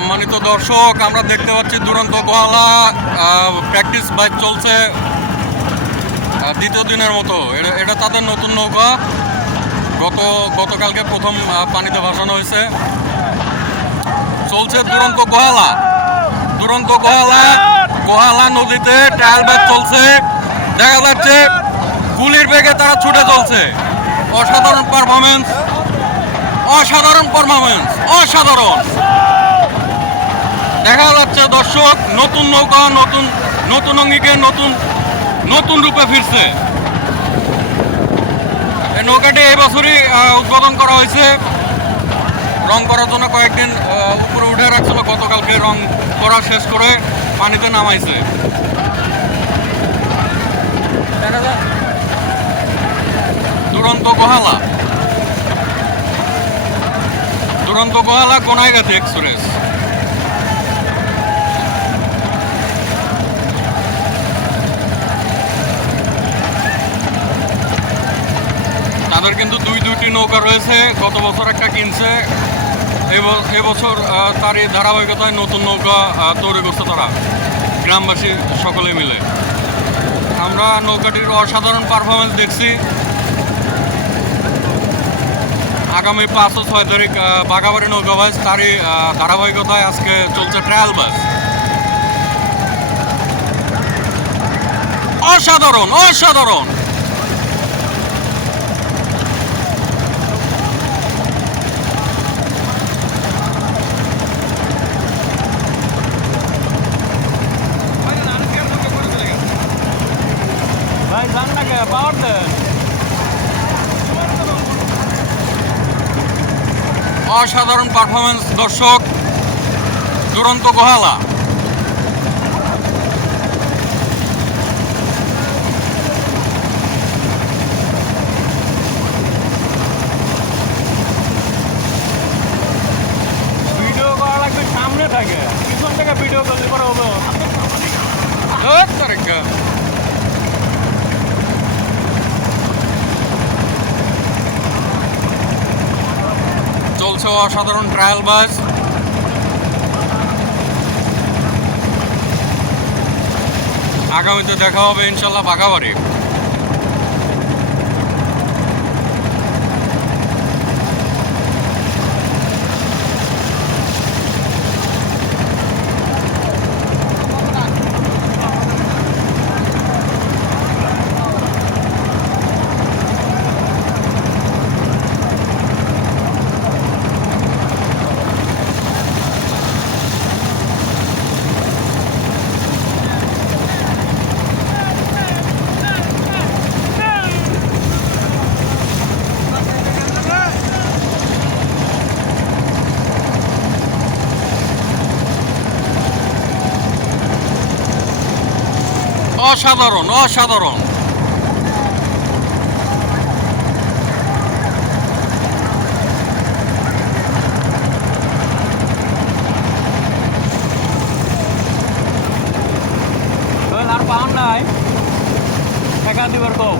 সম্মানিত দর্শক, আমরা দেখতে পাচ্ছি দুরন্ত গোয়ালা প্র্যাকটিস বাইক চলছে দ্বিতীয় দিনের মতো। এটা তাদের নতুন নৌকা, গতকালকে প্রথম পানিতে ভাসানো হয়েছে। চলছে দুরন্ত গোয়ালা নদীতে ট্রায়াল বাইক চলছে। দেখা যাচ্ছে গুলির বেগে তারা ছুটে চলছে। অসাধারণ পারফরমেন্স। দেখা যাচ্ছে দর্শক, নতুন নৌকা নতুন অঙ্গিকে নতুন রূপে ফিরছে। এই নৌকাটি এই বছরই উদ্বোধন করা হয়েছে। রং করার জন্য কয়েকদিন উপরে উঠে রাখছিল, গতকালকে রং করা শেষ করে পানিতে নামাইছে। দেখা যায় দুরন্ত গোহালা কোনাইগাতি এক্সপ্রেস। তাদের কিন্তু দুইটি নৌকা রয়েছে। গত বছর একটা কিনছে, এবছর তারই ধারাবাহিকতায় নতুন নৌকা তৈরি করছে তারা, গ্রামবাসী সকলে মিলে। আমরা নৌকাটির অসাধারণ পারফরমেন্স দেখছি। আগামী 5 ও 6 তারিখ বাঘাবাড়ি নৌকা বাস, তারই ধারাবাহিকতায় আজকে চলছে ট্রায়াল বাস। অসাধারণ। অসাধারণ পারফরমেন্স দর্শক, দুরন্ত গোহালা। ভিডিও করা লাগবে, সামনে থাকে, পিছন থেকে ভিডিও করলে পরে হবে। চলছে অসাধারণ ট্রায়াল বাস। আগামীতে দেখা হবে ইনশাল্লাহ বাঘাবাড়ি। অসাধারণ। আর পাওয়ার নাই, টাকা দিবার কম।